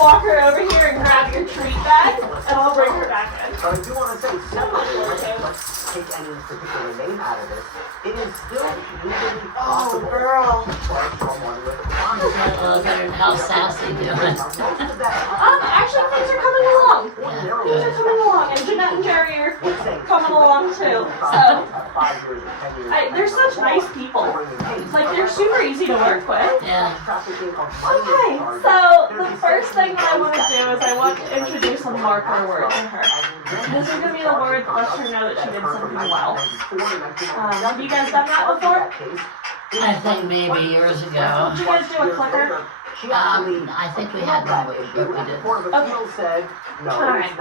walk her over here and grab your treat bag, and I'll bring her back in. But I do want to say, let's take any particular name out of this. It is still legally possible. Oh, girl. For someone with Look at her, how sassy doing. Actually, things are coming along. Things are coming along, and Jeanette and Jerry are coming along too. So, they're such nice people. Like, they're super easy to work with. Yeah. Okay, so the first thing that I want to do is I want to introduce a marker word to her. This is going to be the word that lets her know that she did something well. Have you guys done that before? I think maybe years ago. Did you guys do a clicker? I think we had one, but we didn't. Okay. Alright.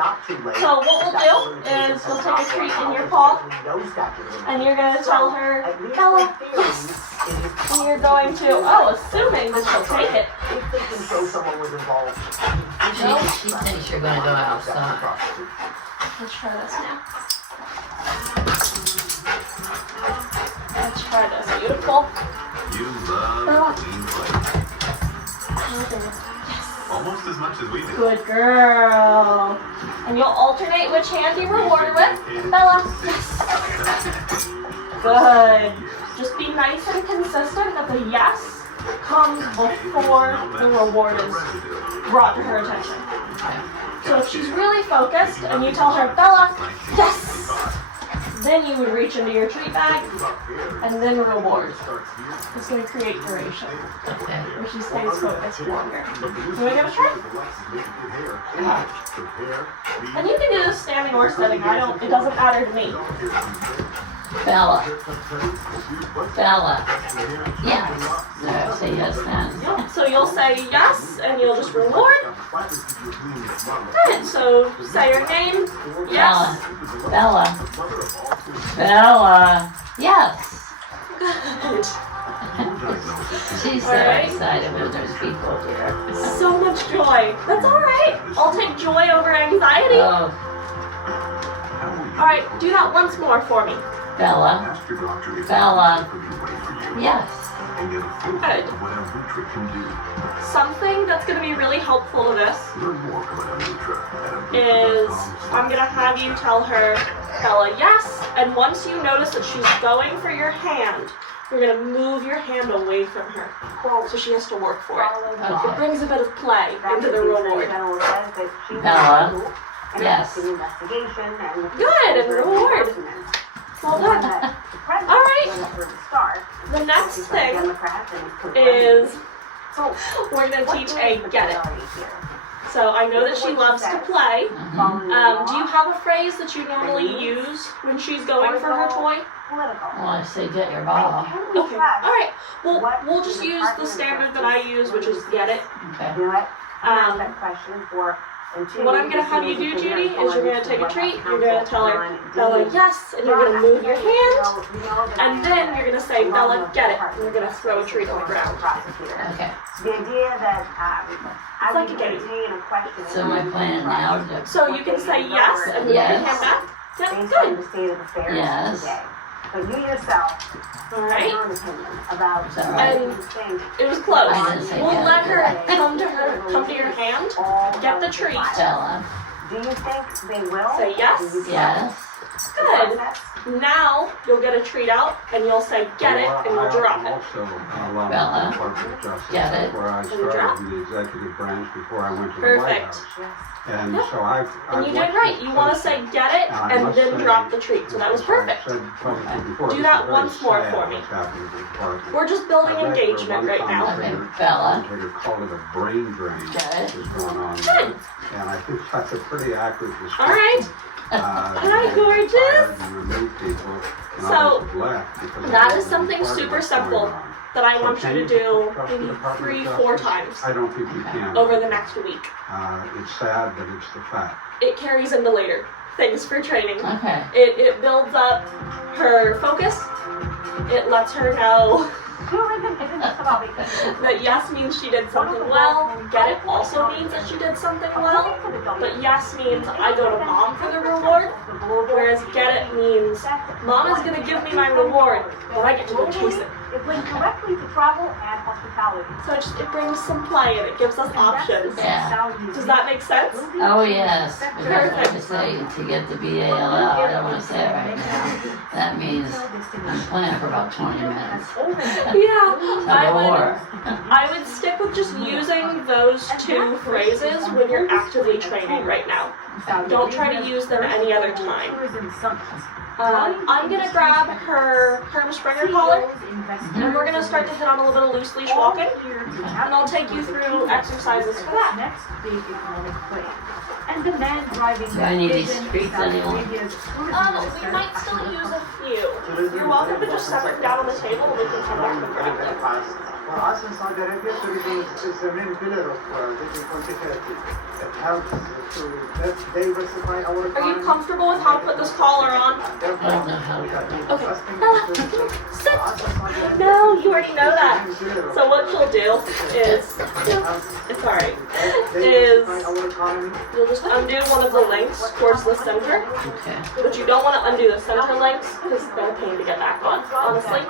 So what we'll do is we'll take a treat in your paw, and you're going to tell her, Bella, yes. And you're going to, assuming that she'll take it. She thinks you're going to go outside. Let's try this now. Let's try this. Beautiful. You love clean plate. Almost as much as we do. Good girl. And you'll alternate which hand you reward her with. Bella. Yes. Good. Just be nice and consistent that the yes comes before the reward is brought to her attention. So if she's really focused and you tell her, Bella, yes, then you would reach into your treat bag and then reward. It's going to create duration. Okay. Where she stays focused longer. You want to give it a try? And you can do this standing or sitting. It doesn't matter to me. Bella. Bella. Yes. No, say yes then. So you'll say yes, and you'll just reward. Good. So say your name. Yes. Bella. Bella. Yes. Good. She's so excited when there's people here. So much joy. That's all right. I'll take joy over anxiety. Oh, All right. Do that once more for me. Bella. Bella. Yes. Good. Something that's going to be really helpful to this is I'm going to have you tell her, Bella, yes, and once you notice that she's going for your hand, you're going to move your hand away from her, so she has to work for it. Okay. It brings a bit of play into the reward. Bella. Yes. Good, and reward. Well done. All right. The next thing is we're going to teach a get it. So I know that she loves to play. Do you have a phrase that you normally use when she's going for her toy? Well, I say get your ball. Okay. All right. Well, we'll just use the standard that I use, which is get it. Okay. What I'm going to have you do, Judy, is you're going to take a treat, you're going to tell her, Bella, yes, and you're going to move your hand, and then you're going to say, Bella, get it, and you're going to throw a treat on the ground. Okay. The idea that It's like a game. So my plan now is So you can say yes, and move your hand back. Yep, based on good. the state of affairs Yes. today. But you yourself All have right. your own opinion about Is that right? And these things. it was close. I didn't say We'll yes. let her come to your hand, get the treat. Bella. Do you think they will? Say yes. Yes. Good. Now you'll get a treat out, and you'll say get it, and you'll drop it. Bella. Get it. Where I And you drop. started in the executive branch before I went to the White Perfect. House. And Yep. so I've And you did right. You want to say get it, and then drop the treat. So that was perfect. Do that once more for me. We're just building engagement right now. Okay, Bella. They call it a brain drain Good. is going on. Good. And I think that's a pretty accurate description. All right. Hi, gorgeous. So, that is something super simple that I want you to do maybe 3-4 times I don't think you can. over the next week. It's sad, but it's the fact. It carries into later. Thanks for training. Okay. It builds up her focus. It lets her know That yes means she did something well. Get it also means that she did something well. But yes means I go to mom for the reward. Whereas get it means mom is gonna give me my reward, but I get to go chase it. It links directly to travel and hospitality. So it brings some play and it gives us options. Yeah. Does that make sense? Oh, yes. Because I have to say, to get the BALL, I don't want to say it right now. That means I'm playing for about 20 minutes. Yeah. Or, I would stick with just using those two phrases when you're actively training right now. Don't try to use them any other time. I'm gonna grab her Herm Springer collar, and we're gonna start to hit on a little bit of loose leash walking, and I'll take you through exercises for that. Next big economic play. And the man driving do I need these streets anymore? We might still use a few. You're welcome to just set them down on the table, and we can come back to them directly. For us in Saudi Arabia, tourism is the main pillar of Vision 2030. It helps to diversify our Are you economy. comfortable with how to put this collar on? I don't know how to do Okay. Bella, sit. No, you already know that. So what you'll do is, it's alright, is you'll just undo one of the links towards the center, Okay. but you don't want to undo the center links because they're a pain to get back on, honestly.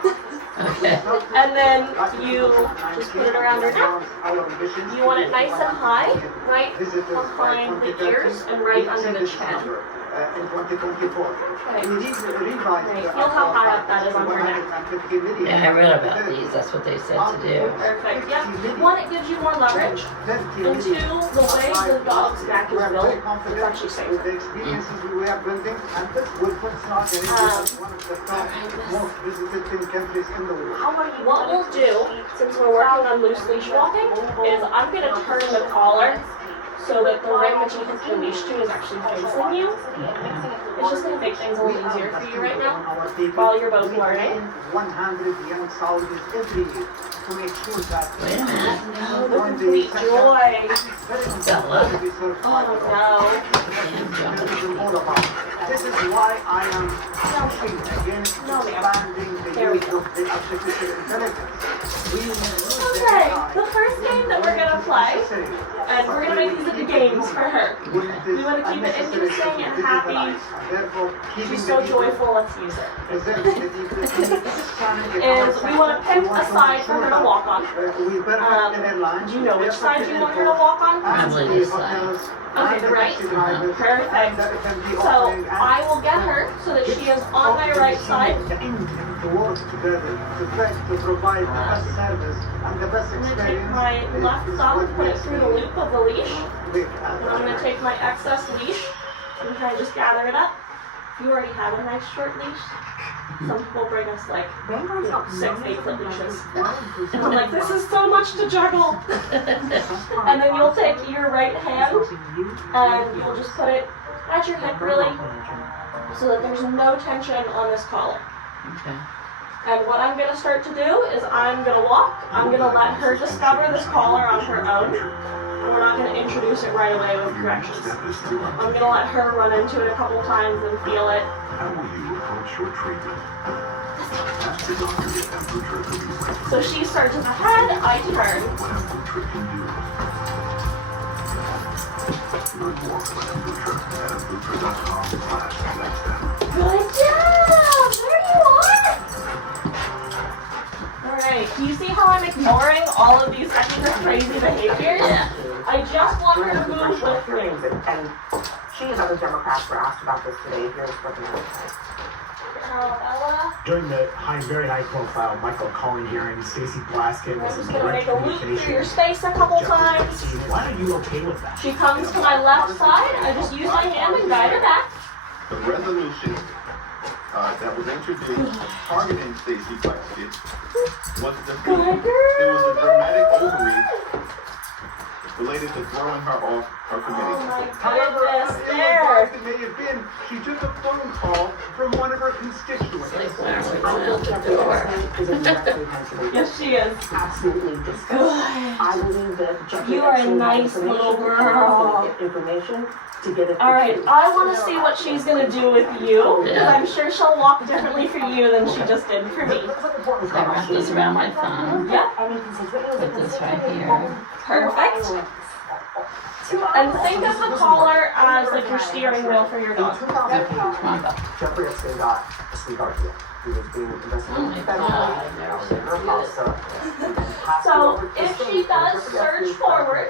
Okay. And then you just put it around her neck. You want it nice and high, right behind the ears and right under the chin. In 2024. Okay. We need to revise Right. Feel how high up that is on her neck. Yeah, I read about these. That's what they said to do. Perfect. Yeah. One, it gives you more leverage. And two, the way the dog's neck is built, it's actually safer. The experiences we are building, and this will put Saudi Arabia as one of the top most visited countries in the world. What we'll do, since we're working on loose leash walking, is I'm going to turn the collar so that the ring that you hook the leash to is actually facing you. It's just going to make things a little easier for you right now while you're both learning. 100 young Saudis every year to make sure that Wait a minute. Oh, the complete joy. Bella. Oh This is why I am pushing against expanding the use of the artificial intelligence. We will use no. the Okay, AI the first game that we're going to play, and we're going to make these into games for her. We want to keep it interesting and happy. She's so joyful, let's use it. Is we want to pick a side for her to walk on. Do you know which side you want her to walk on? Probably this side. Okay, the right? Perfect. So I will get her so that she is on my right side. To work together to provide the best service and the best I'm going to take experience. my left thumb, put it through the loop of the leash. Big, And I'm going to take my excess leash and try to just gather it up. You already have a nice short leash. Some people bring us like 6, 8 foot leashes. And I'm like, this is so much to juggle. And then you'll take your right hand and you'll just put it at your hip really so that there's no tension on this collar. Okay. And what I'm going to start to do is I'm going to walk. I'm going to let her discover this collar on her own. And we're not going to introduce it right away with corrections. I'm going to let her run into it a couple times and feel it. How will you approach your treatment? Ask the doctor if temperature could be right. So she starts at the head, I turn. What temperature can do? Learn more about temperature at temperature.com/lifestyle. Good job! There you are! Alright, do you see how I'm ignoring all of these extra crazy behaviors? Yeah. I just want her to move with me. And she and other Democrats were asked about this today. Here's what the mayor said. Ella, During the very high-profile Michael Collin hearing, Stacey Blaskin I'm was just in going to direct make a loop through your communication. space a couple times. Why are you okay with that? She comes to my left side, I just use my hand and guide her back. The resolution that was introduced targeting Stacey Blaskin was Good it was a girl! dramatic overreach related committed to throwing her off her committee. Oh my However, goodness, ill-advised there. it may have been, she took a phone call from one of her constituents. Like when are we I going out think that the the door? accent is indirectly mentioned. Yes, she is. Absolutely disgusting. Good. I believe that Jeffrey You are a Epstein had nice little information, and girl. he was gonna get information to get it. All right, I want to see what she's gonna do with you, because Yeah. I'm sure she'll walk differently for you than she just did for me. I wrap this around my thumb. Yeah, Put this right here. perfect. And think of the collar as like your steering wheel for your dog. Okay, come on, go. Jeffrey Epstein got a sweetheart deal. He was being investigated Oh my God, I've never seen her do this. So if she does surge forward,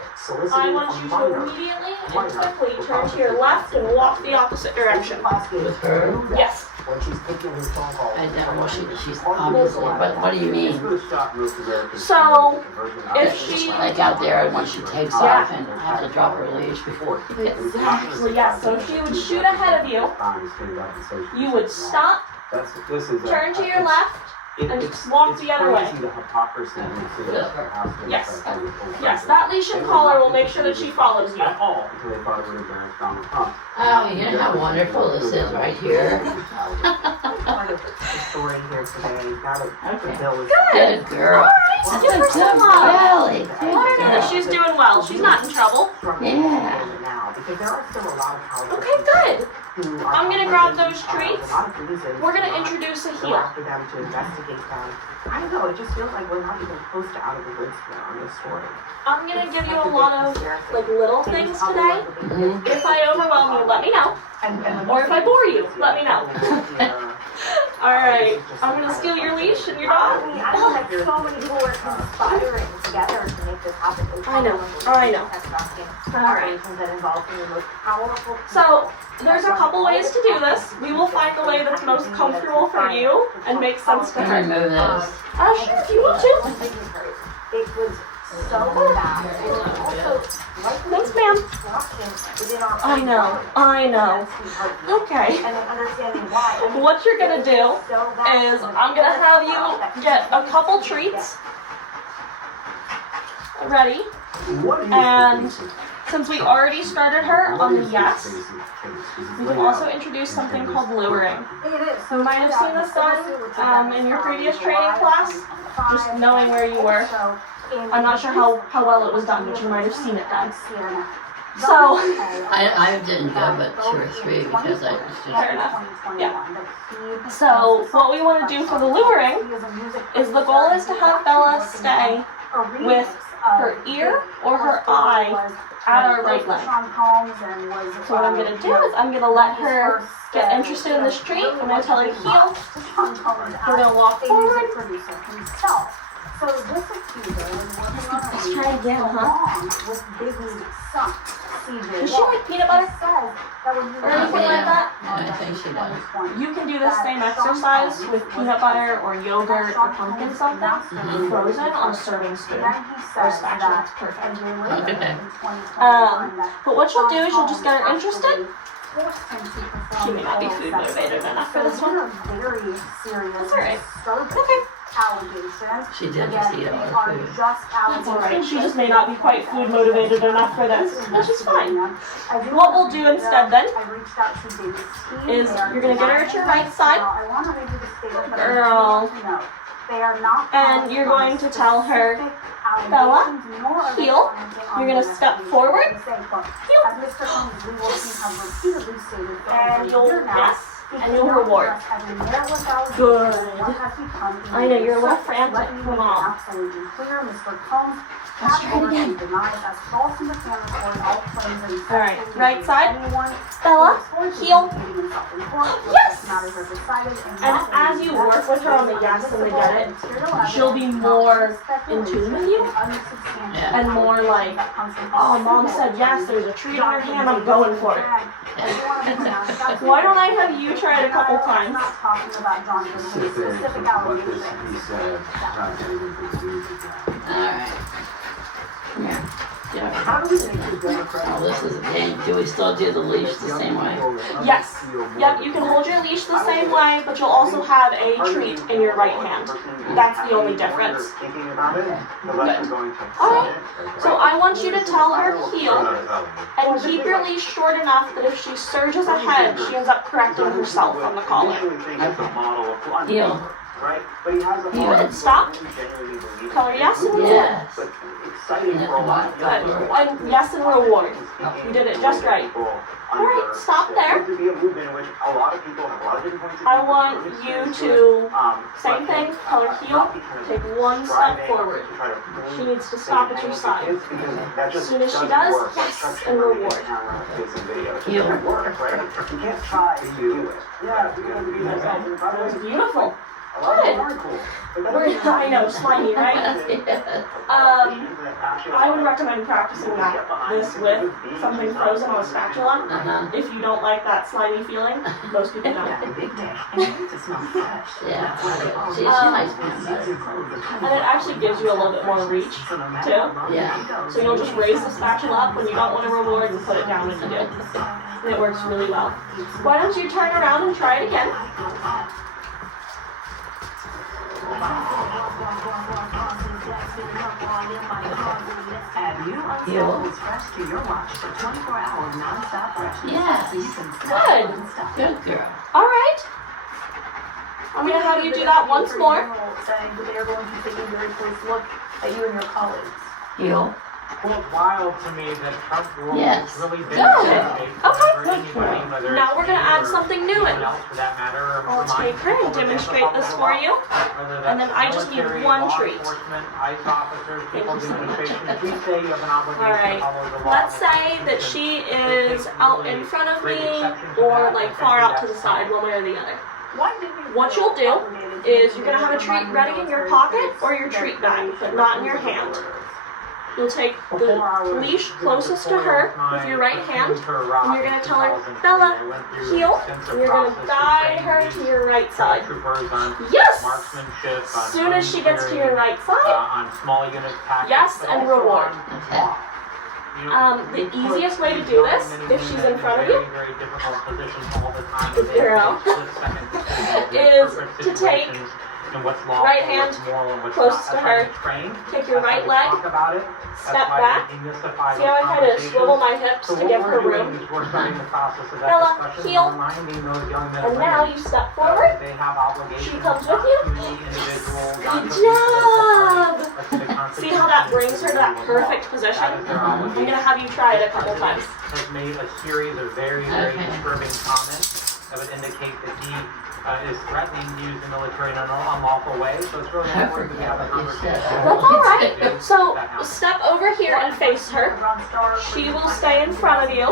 I want you to immediately and quickly turn to your left and walk the opposite direction. With her? Yes. When she's taking his phone call. I don't, well, she's obviously, what do you mean? So, if she... Like out there, when she takes off and I have to drop her leash before. Exactly, yes. So if she would shoot ahead of you, you would stop, turn to your left, and walk the other way. Yes. Yes, that leash and collar will make sure that she follows you. Oh, you know how wonderful this is right here? Part of the story here today, now that Okay. Bill is. Good girl. Alright, give her Good some love. belly. Let her know that she's doing well. She's not in trouble. Yeah. Now, because there are still a lot of colleges Okay, good. who are I'm gonna grab those for treats. a lot of reasons We're gonna not introduce a go heel. after them to investigate them. I don't know, it just feels like we're not even close to out of the woods here on this story. I'm gonna give you a lot of like little things today. Mhm. If I overwhelm you, let me know. Or if I bore you, let me know. Alright, I'm gonna steal your leash and your dog. I know that so many people are conspiring together to make this happen. I know. Alright. That involve the most powerful. So, there's a couple ways to do this. We will find the way that's most comfortable for you and makes sense to Can her. remove those. Sure, if you want to. It was so bad. And also, Thanks, ma'am. within our I know. Okay. And then understanding why. What you're gonna do is I'm gonna have you get a couple treats ready. And since we already started her on the yes, we can also introduce something called luring. It is. You might have seen this done in your previous training class, just knowing where you were. I'm not sure how well it was done, but you might have seen it done. So, I didn't go but 2 or 3 because I was fair just, enough. Yeah. So, what we want to do for the luring is the goal is to have Bella stay with her ear or her eye at our right leg. So what I'm going to do is I'm going to let her get interested in this treat. I'm going to tell her to heel. We're going to walk forward. So this accuser was working on Let's try again, huh? with Disney's son, CJ. Does she like peanut butter? Says that when you Or anything like that? I think she does. You can do the same exercise with peanut butter or yogurt or pumpkin something frozen on a serving spoon or a spatula. It's perfect. Okay. But what she'll do is she'll just get her interested. She may not be food motivated enough for this one. Very serious. That's alright. Okay. Allegations. She did just eat all Are her food. just That's alright. allegations. She just may not be quite food motivated enough for this, which is fine. What we'll do instead then is you're gonna get her at your right side. Girl. And you're going to tell her, Bella, heel. You're going to step forward. Heel. And you'll, yes, and you'll reward. Good. I know, you're a little frantic. Come on. Let's try it again. Alright, right side. Bella, heel. Yes! And as you work with her on the yes and the get it, she'll be more in tune with you. Yeah. And more like, oh, mom said yes, there's a treat in her hand, I'm going for it. Why don't I have you try it a couple times? Alright. Come here. How do we make the Democrats? Oh, this is a game. Do we still do the leash the same way? Yes. Yep, you can hold your leash the same way, but you'll also have a treat in your right hand. That's the only difference. Thinking about it, the less you're going to. Alright, so I want you to tell her heel and keep your leash short enough that if she surges ahead, she ends up correcting herself on the collar. Heel. Right? But he has a Heel. Good, stop. Color yes and reward. Yes. But exciting for a lot of Good. And yes and reward. You did it just right. Alright, stop there. I want you to, same thing, color heel, take one step forward. She needs to stop at your side. As soon as she does, yes, and reward. Heel. You can't try to do it. Yeah, That was beautiful. Good. I know, slimy, right? Yes. I would recommend practicing this with something frozen on a spatula. Uh-huh. If you don't like that slimy feeling, most people don't. Yeah. She likes peanut butter. And it actually gives you a little bit more reach, too. Yeah. So you'll just raise the spatula up when you don't want to reward and put it down when you do. And it works really well. Why don't you turn around and try it again? Heel. Yes. Good. Good girl. All right. I'm going to have you do that once more. Saying that they are going to be taking a very close look at you and your colleagues. Heel. Well, it's wild to me that Trump rule Yes. has really been Good. for Okay. anybody, whether Now it's we're going to you add or something new in. anyone else for that matter, or I'll remind take her and people that they have demonstrate to this follow for the you. law, whether And then that's I just need military, one law treat. enforcement, ICE officers, people Thank you doing so much. administration. We say you have an obligation All right. to follow the law. Let's say that she is out in front of me or like far out to the side, one way or the other. What you'll do is you're going to have a treat ready in your pocket or your treat bag, but not in your hand. You'll take the leash closest to her with your right hand, and you're going to tell her, Bella, heel, and you're going to guide her to your right side. Yes! As soon as she gets to your right side, on small unit tactics, yes, but and also reward. Okay. The easiest way to do this, if she's in front of you, very difficult positions all the time. Good girl, is to take right hand closest to her, take your right leg, step back. See how I kind of swivel my hips to give her room? Bella, heel, and now you step forward. She comes with you. Good job! See how that brings her to that perfect position? I'm going to have you try it a couple times. Has made a series of very, very disturbing comments that would indicate that he is threatening to use the military in an unlawful way. So it's really important to have a conversation. That's all right. So step over here and face her. She will stay in front of you.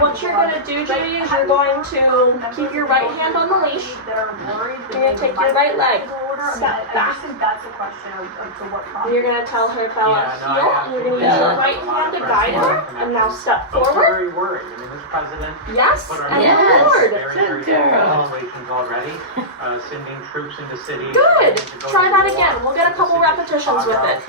What you're going to do, Judy, is you're going to keep your right hand on the leash. You're going to take your right leg, step back. And you're going to tell her, Bella, heel, and you're going to use your right hand to guide her. And now step Folks are forward. very worried. I mean, this president Yes, put our and Yes. reward. Good girl. situations already, sending troops into cities. Good. to go Try to that war. again. We'll get a couple repetitions with it.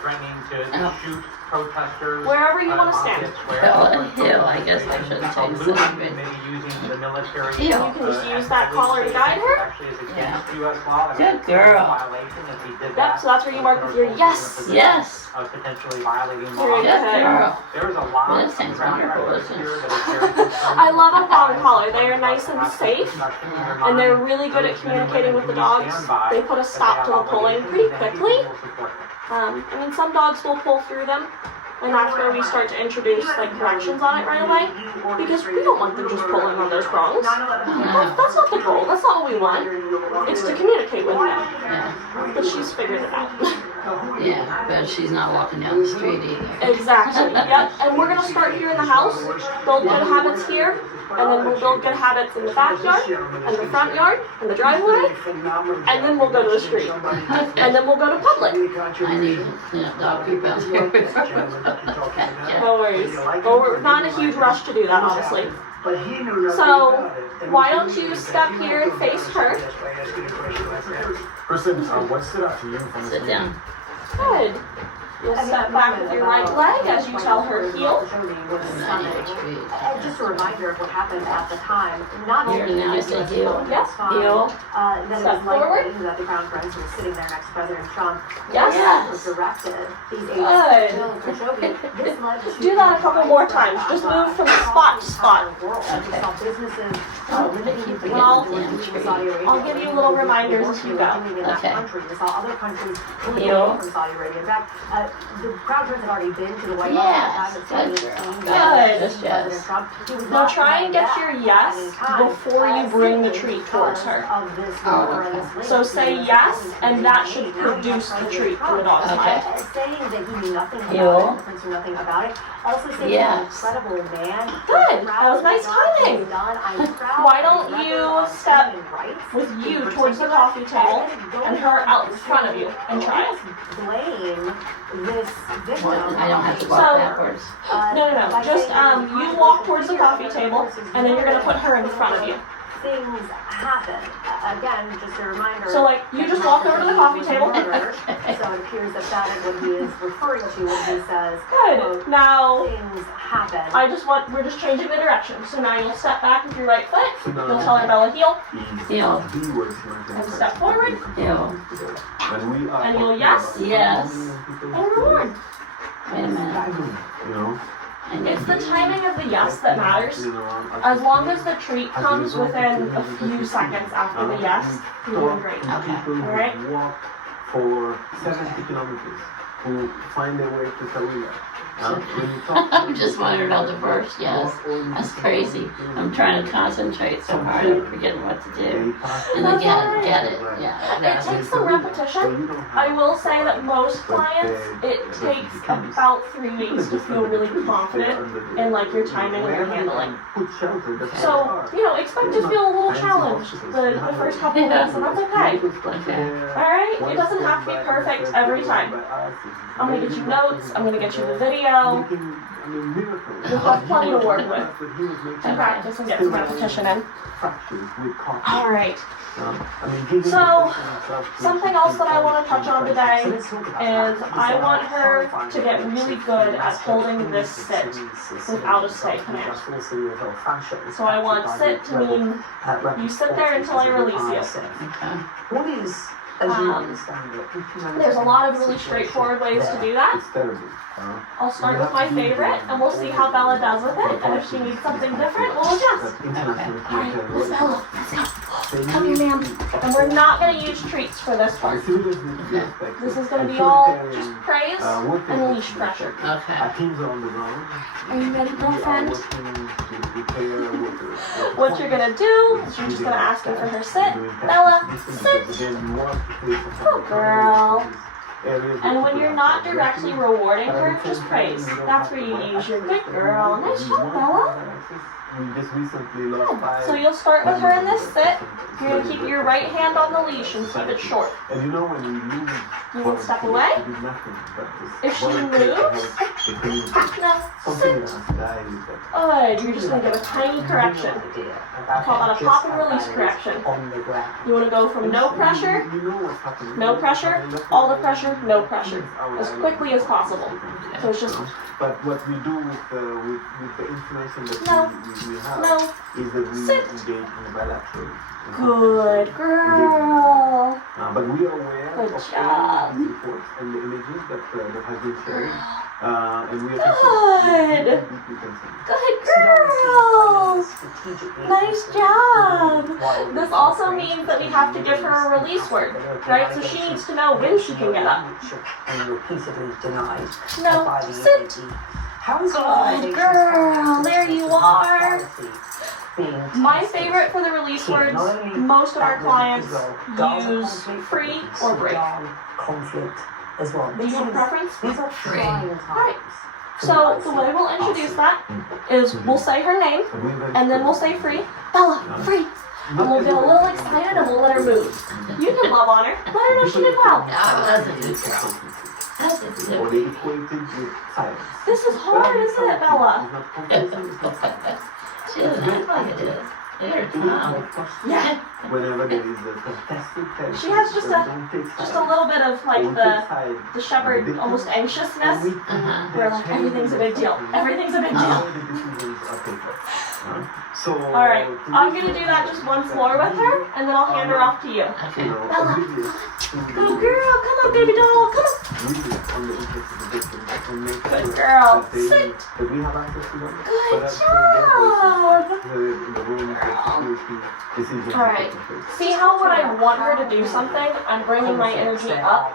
Threatening to shoot protesters. Wherever you want to stand. Bella Hill, I guess I should say something. Maybe using the military. Hill. You can just use that collar to guide her. Actually, is against Yeah. U.S. law. That Good would be a girl. violation if he did Yep, that. so that's where you mark with your yes. Yes. Potentially violating Very law. good. Good girl. There is a lot Well, of this thing's ground wonderful, record isn't it? here that is very concerning. I love a dog collar. They are nice and safe, and they're really good at communicating with the dogs. They put a stop to the pulling pretty quickly. I mean, some dogs will pull through them, and that's where we start to introduce like corrections on it right away, because we don't want them just pulling on those prongs. That's not the goal. That's not what we want. It's to communicate with them. Yeah. But she's figured it out. Yeah, but she's not walking down the street either. Exactly. Yep. And we're gonna start here in the house. Build good habits here, and then we'll build good habits in the backyard, and the front yard, and the driveway, and then we'll go to the street, and then we'll go to public. I need to clean up dog poop out there. No worries. Well, we're not in a huge rush to do that, honestly. So, why don't you step here and face her? Kristen, what stood out to you from this Sit meeting? down. Good. You'll step back with your right leg as you tell her heel. And just a reminder of what happened at the time. Not Here, only now I said heel. Yes, Heel. that it Step was forward. likely that the crown prince who was sitting there next to President Trump Yes. was directed these Good. agents to kill Khashoggi. This led to Do that a couple more times. Just move from spot to spot. world. We saw businesses limiting the Well, Saudi Arabia. I'll give you little reminders as you go. In that Okay. country. We saw other countries pulling Heel. away from Saudi Arabia. In fact, the crown prince had already been to the White House Yes, at the time good of girl. Good. Just President yes. Trump. He was Now not try and get your invited yes at any time, before you bring the simply treat towards her. because of this Oh, war and okay. this link So to say the yes, Saudis. and that should produce the treat in the dog's Okay. mouth. Saying that he knew nothing about Heel. it, the prince knew nothing about it. Also saying Yes. he's an incredible man. Good. That was nice timing. Why don't you step with you towards the coffee table and her out in front of you and try it. Blame this victim. What? I don't have to So- walk backwards. No. Just you walk towards the coffee table and then you're gonna put her in front of you. Things happen. Again, just a reminder. So like you just walk over to the coffee table. So it appears that that is what he is referring to when he says, Good. quote, Now things happen. we're just changing the direction. So now you'll step back with your right foot. You'll tell her Bella heel. Heel. And step forward. Heel. And you'll yes. Yes. And reward. Wait a minute. You know, It's the timing of the yes that matters. As long as the treat comes within a few seconds after the yes, you're doing great. Okay. Alright. Walk for 70 kilometers who find their way to Tawila. When you talk I'm just wondering about the first yes. That's crazy. I'm trying to concentrate so hard, I'm forgetting what to do. And then get it. Yeah. It takes some repetition. I will say that most clients, it takes about 3 weeks to feel really confident in like your timing and your handling. So, expect to feel a little challenged the first couple of weeks, and that's okay. Alright? It doesn't have to be perfect every time. I'm gonna get you notes, I'm gonna get you the video. You'll have plenty to work with to practice and get some repetition in. Alright. So, something else that I want to touch on today is I want her to get really good at holding this sit without a stay command. So I want sit to mean you sit there until I release you. Okay. What is, as you understand it, There's a lot of really straightforward ways to do that. It's terrible. I'll start with my favorite and we'll see how Bella does with it, and if she needs something different, we'll adjust. Alright, Miss Bella, let's go. Come here, ma'am. And we're not going to use treats for this one. This is going to be all just praise and leash pressure. Okay. Are you ready, girlfriend? What you're going to do is you're just going to ask her for her sit. Bella, sit. Good girl. And when you're not directly rewarding her, just praise. That's where you use your good girl. Nice job, Bella. Good. So you'll start with her in this sit. You're going to keep your right hand on the leash and keep it short. And you know when you lose, You can step away. If she moves, no, sit. Good. You're just going to give a tiny correction. I call that a pop and release correction. You want to go from no pressure, all the pressure, no pressure, as quickly as possible. So it's just But what we do with the information that No. we have no. is that we Sit. engage in the bilateral. Good girl. But we are aware Good of job. all the reports and the images that have been shared. And we are Good. Good girl. Nice job. This also means that we have to give her a release word, right? So she needs to know when she can get up. And you're peaceably denied. No, by the sit. NAD. How is Good girl. There you are. My favorite for the release words, most of our clients use free or break. Conflict as well. Do you have a preference? These are Free. trying Right. times. So the way we'll introduce that is we'll say her name, and then we'll say free. Bella, free. And we'll get a little excited and we'll let her move. You can love on her. Let her know she did well. That's a good girl. That's a good Or girl. they equate it with silence. This is hard, isn't it, Bella? She doesn't act like it is. They're calm. Yeah. whenever there is a contested test, She has just we a don't take just a sides. little bit of like We take sides. the shepherd Victim, almost anxiousness, we where like everything's a big deal. Everything's a big deal. How the decisions are taken. So, All right, I'm gonna do that just once more with her, and then I'll hand her off to you. Okay. Oblivious to Good girl, come on, baby doll, come on. really on the interest of the victim and make Good sure girl, that they, sit. that we have access to them. Good But that's job. in the room for security decisions. All right. See how when I want her to do something, I'm bringing my energy up,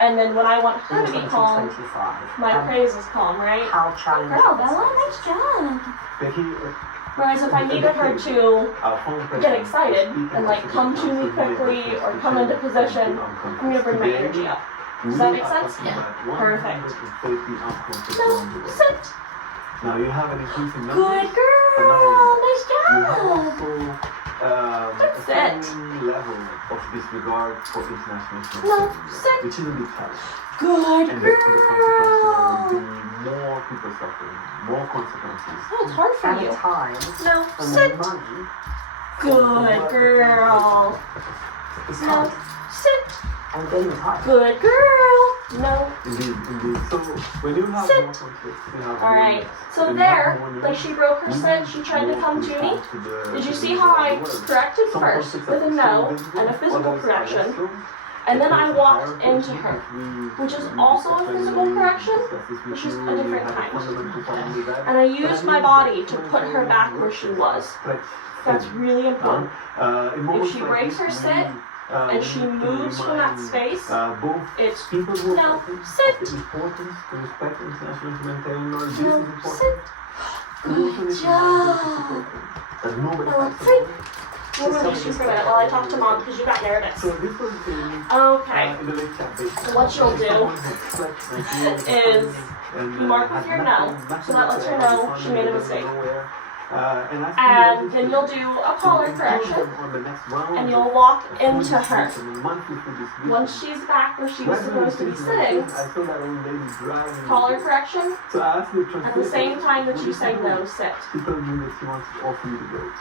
and then when I want her to be calm, 2025. my praise is calm, right? How Good challenging girl, is Bella, this? nice job. Becky, Whereas if I needed her to our phone get president excited is speaking and like to come the to me council quickly members or to come into share position, the I'm gonna bring my Today, energy up. we Does that are make sense? talking Yeah. about Perfect. 150 outcomes No, along the way. sit. Now you have an increasing number. Good girl, nice You have job. also That's a it. certain level of disregard for international No, humanitarian, sit. which is a big challenge. Good And therefore the consequences girl. will be more people suffering, more consequences. Oh, it's hard for At a you. time No, when sit. the money Good girl. is No, tight sit. and getting tight. Good girl. No. Indeed, indeed. So when you have Sit. more conflicts, you have All right. So when you there, have more like she broke her sit, she tried to come to me. Did you see how I corrected first with a no and a physical correction? And then I walked into her, which is also a physical correction, which is a different kind. And I used my body to put her back where she was. That's really important. If she breaks her sit and she moves from that space, it's people who no, are sit. the importance to respect international humanitarian law. This is No, important. sit. Good job. That nobody Bella, has to sit. worry. We'll release you for a minute while I talk to mom because you got nervous. So this was in Okay. in the late campaign. So what you'll do is you mark with your no, so that lets her know she made a mistake. And then you'll do a collar correction, and you'll walk into her. Once she's back where she was supposed to be sitting, collar correction, So I asked the at the same time that you say no, sit. People knew that she wanted to offer you the vote.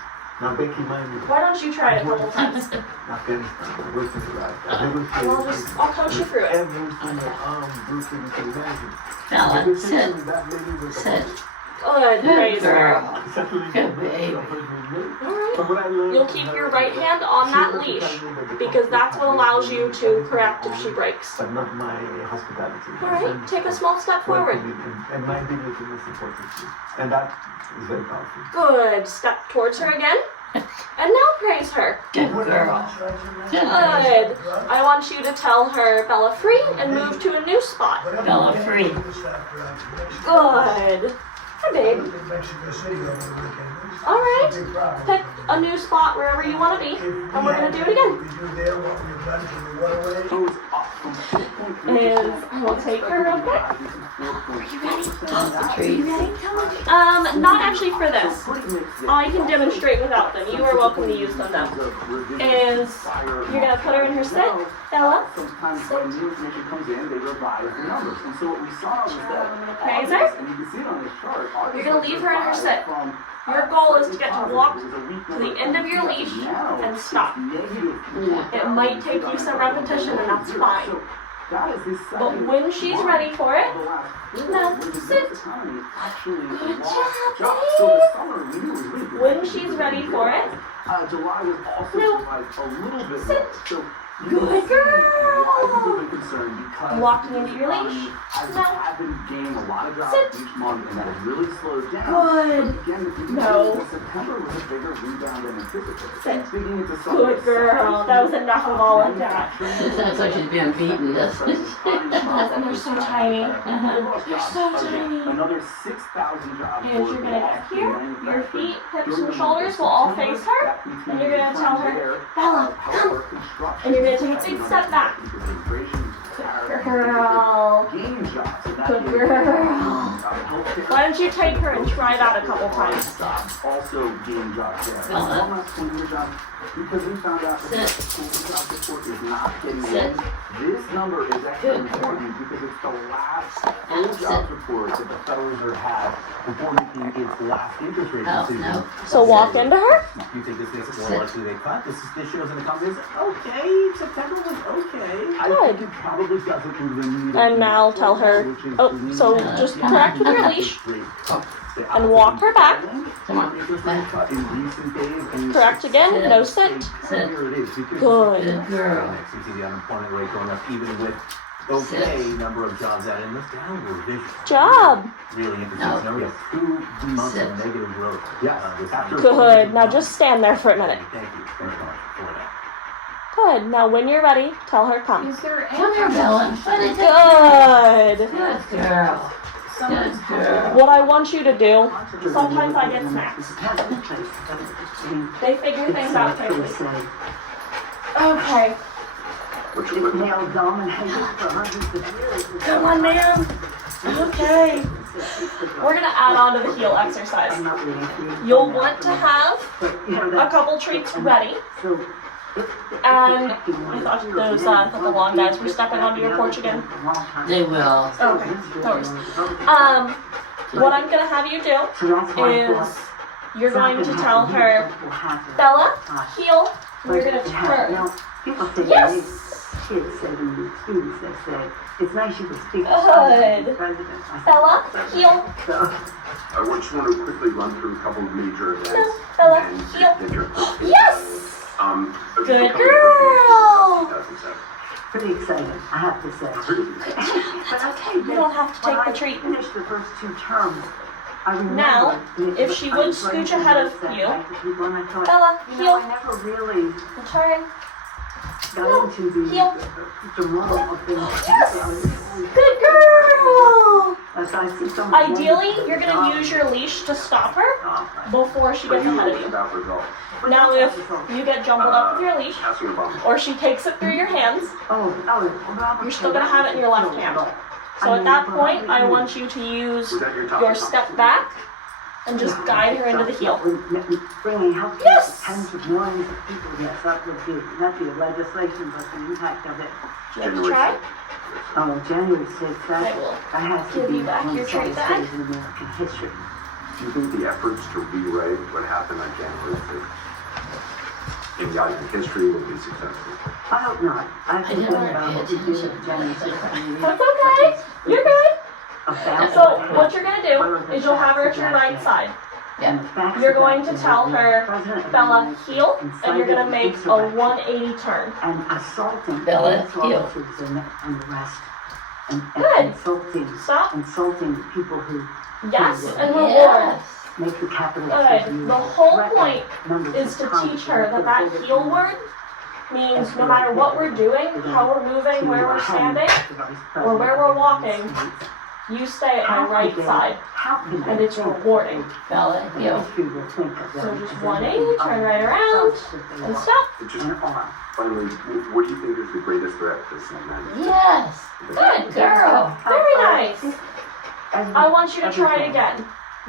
Now Becky, mind you, Why don't you try it a couple times? Afghanistan, I worked in Iraq. I And I'll coach you through it. every single armed group that you can imagine. Bella, The sit. decision that lady was Sit. Good, Good praise her. girl. Essentially, Good baby. Alright. From what I learned, You'll keep your right hand on that leash because that's what allows you to correct if she breaks. But not my hospitality. Alright, take a small step forward. And my dignity is important too. And that is very powerful. Good. Step towards her again. And now praise her. Good girl. Good. Good. I want you to tell her Bella free and move to a new spot. Bella free. Good. Hi, babe. All right. Pick a new spot wherever you want to be, and we're gonna do it again. Is I will take her real quick. Are you ready? Off the tree. Not actually for this. I can demonstrate without them. You are welcome to use them though. Is you're gonna put her in her sit, Bella. Sometimes when new information comes in, they revise the numbers. And so what we saw was that Praise her. and you can see it on this chart. You're gonna leave her in her sit. Your goal is to get to walk to the end of your leash and stop. It might take you some repetition, and that's fine. But when she's ready for it, no, sit. Good job, babe. When she's ready for it, July was also no, a little bit sit. so Good girl. concerned because Walking into your leash. No. I've been gaining a lot of jobs Sit. each month, and that really slows down. Good. But again, the No. September was a bigger rebound than anticipated. Sit. Speaking into summer, Good girl. That was enough of all of that. It sounds like she's being beaten, doesn't it? And they're so tiny. They're so tiny. Another 6,000 jobs. And you're gonna get here, your feet, hips, and shoulders will all face her. And you're gonna tell her, Bella, come. And you're gonna take a big step back. Girl. game jobs. And that Good is, girl. healthcare. Why don't you take her and try that a couple times? Also game jobs there. Uh-huh. One last point here, John, because we found out that Sit. school job support is not getting Sit. in. This number is extra Good. important because it's the last full job report that the Federal Reserve had before making its last interest rate Oh, decision. no. So walk into her? You think this makes it Sit. more likely they cut? This shows in the companies. Okay, September was okay. I Good. think it probably doesn't move the needle. And now tell her, oh, so just correct with your leash and walk her back. Come on. Correct again, no sit. Sit. Good. Good girl. Next, you see the unemployment rate going up even with okay number of jobs added in this downward revision. Job. Really interesting. No. Now we have 2 months Sit. of negative growth. Yes. Good. Now just stand there for a minute. Thank you very much for that. Good. Now when you're ready, tell her come. Come here, Bella. Good. Good girl. Good girl. What I want you to do, sometimes I get snacks. They figure things out quickly. Okay. It now dominated for hundreds of years. Come on, ma'am. Okay. We're gonna add on to the heel exercise. You'll want to have a couple treats ready. And I thought the long guys were stepping onto your porch again. They will. Okay, no worries. What I'm gonna have you do is you're going to tell her, Bella, heel, and you're gonna turn. Yes! Kids say to students, they say, it's nice you can speak to Good. the president. Bella, heel. I just want to quickly run through a couple of major events. No, Bella, and heel. get your thoughts. Yes! Good A girl. couple of questions in 2007. Pretty exciting, I have to say. That's okay. You don't have to take the treat. When I finished the first 2 terms, I remember Now, if she would scooch ahead of you, Bella, you know, heel. I never really Turn. got into the heel. realm of things. Yes! Good girl! As I see some of the Ideally, young you're gonna use your leash to stop her before she gets ahead of you. About results. Now, if you get jumbled up with your leash, Asking about or she takes it through your hands, you're still gonna have it in your left hand. So at that point, I want you to use was that your top your step back and just guide her into the heel. Bringing health Yes! care to tens of millions of people, yes, that would be, not the legislation, but the impact of it. Do you want to try? Oh, January 6th, I will that has to give be you back one your of the treat saddest bag. days in American history. Do you think the efforts to rewrite what happened on January 6th in American history will be successful? I hope not. I think never about what paid we did attention on January 6th. That's okay. You're good. About So what you're gonna do is you'll have her to your right side. You're going to tell her, Bella, heel, and you're gonna make a 180 turn. And assaulting Bella, heel. officers and arrest. And Good. insulting. Stop. Insulting people who Yes, and reward. Yes. make the capital Good. city The whole threaten point members is of to Congress teach her that that and heel word means no matter what we're doing, how we're moving, where we're standing, or where we're walking, you stay at my right side, and it's rewarding. Bella, heel. So just 180, turn right around, and stop. Just finally, what do you think is the greatest threat to CNN? Yes. Good girl. Very nice. I want you to try it again.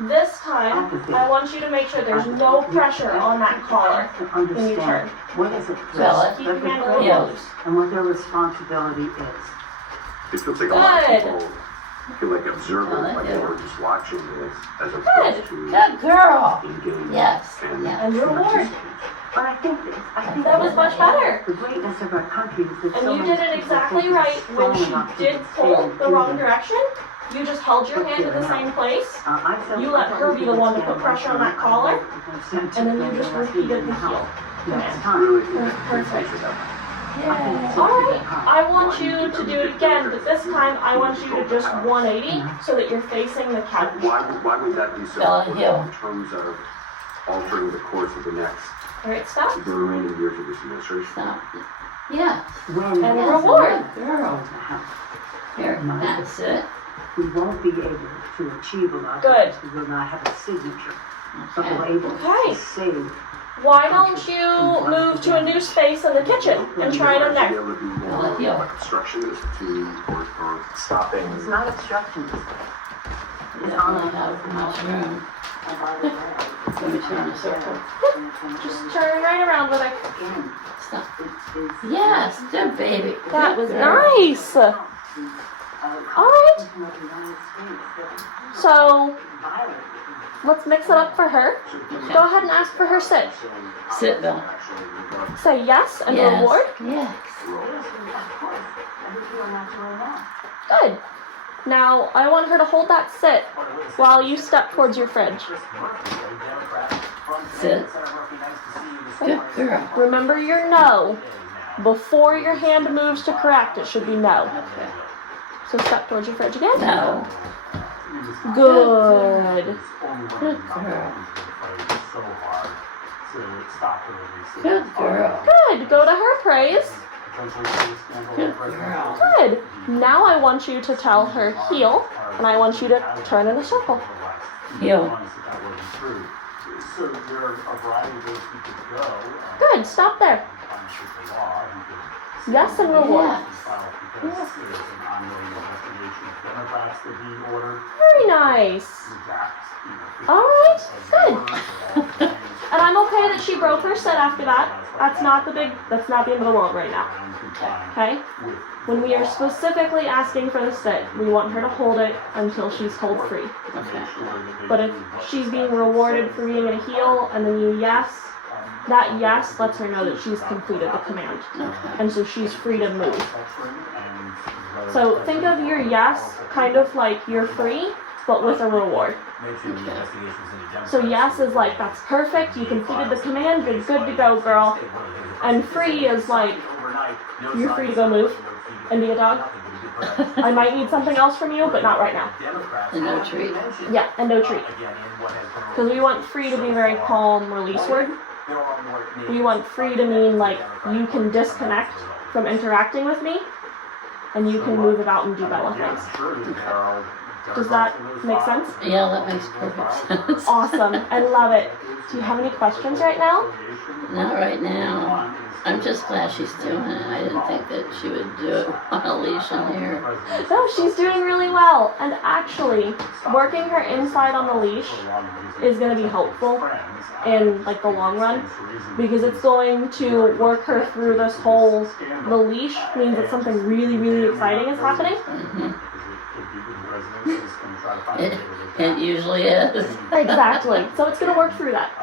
This time, I want you to make sure there's no pressure on that collar when you turn. What is it? Bella, Keep your hand a little heel. loose. And what their responsibility is. It feels like a lot of Good. people feel like observers, like they were just watching this, as opposed to Good girl. engaging Yes. and Yeah. And reward. But I think That was much better. the greatness of our country is that And so you many did it people exactly think right it's when strong she enough to did pull stand the to wrong them. direction. You just held your hand in the same place, I felt You let her be the one to put pressure on that collar, and then you just repeated the heel. Next really time. Perfect. Yeah. Alright, I want you to do it again, but this time I want you to just 180 so that you're facing the couch. why would that be so Bella, important heel. in terms of altering the course of the next, Alright, stop. the remaining years of this administration? Stop. Yes. When And yes, reward. Good girl. Here, that's it. we won't be able to achieve a lot. Good. because we will not have a signature. But we're able Okay. to save why don't you move to a new space in the kitchen and try it in Be there? able to be more Well, yeah. like obstructionist or stopping. It's not obstruction. You only have much room. Let me turn the circle. Just turn right around with it. Stop. Yes, good baby. That Good was girl. nice. Alright. So, let's mix it up for her. Go ahead and ask for her sit. Sit, Bill. Say yes and Yes. reward. Yes. Good. Now, I want her to hold that sit while you step towards your fridge. Sit. Good girl. Remember your no. Before your hand moves to correct, it should be no. Okay. So step towards your fridge again. No. Good. Good girl. Good girl. Good. Go to her praise. Good girl. Good. Now I want you to tell her heel, and I want you to turn in a circle. Heel. So there are a variety of ways we could go. Good. Stop there. Yes and reward. Yes. Very nice. Alright, good. And I'm okay that she broke her sit after that. That's not the end of the world right now. Okay? When we are specifically asking for the sit, we want her to hold it until she's told free. Okay. But if she's being rewarded for being in a heel and then you yes, that yes lets her know that she's completed the command. And so she's free to move. So think of your yes kind of like you're free, but with a reward. So yes is like, that's perfect, you completed the command, you're good to go, girl. And free is like, you're free to go move and be a dog. I might need something else from you, but not right now. And no treat. Yeah, and no treat. Because we want free to be a very calm release word. We want free to mean like, you can disconnect from interacting with me, and you can move about and do Bella things. Does that make sense? Yeah, that makes perfect sense. Awesome. I love it. Do you have any questions right now? Not right now. I'm just glad she's doing it. I didn't think that she would do it on a leash in here. No, she's doing really well. And actually, working her inside on the leash is going to be helpful in like the long run, because it's going to work her through this whole, the leash means that something really, really exciting is happening. It usually is. Exactly. So it's going to work through that.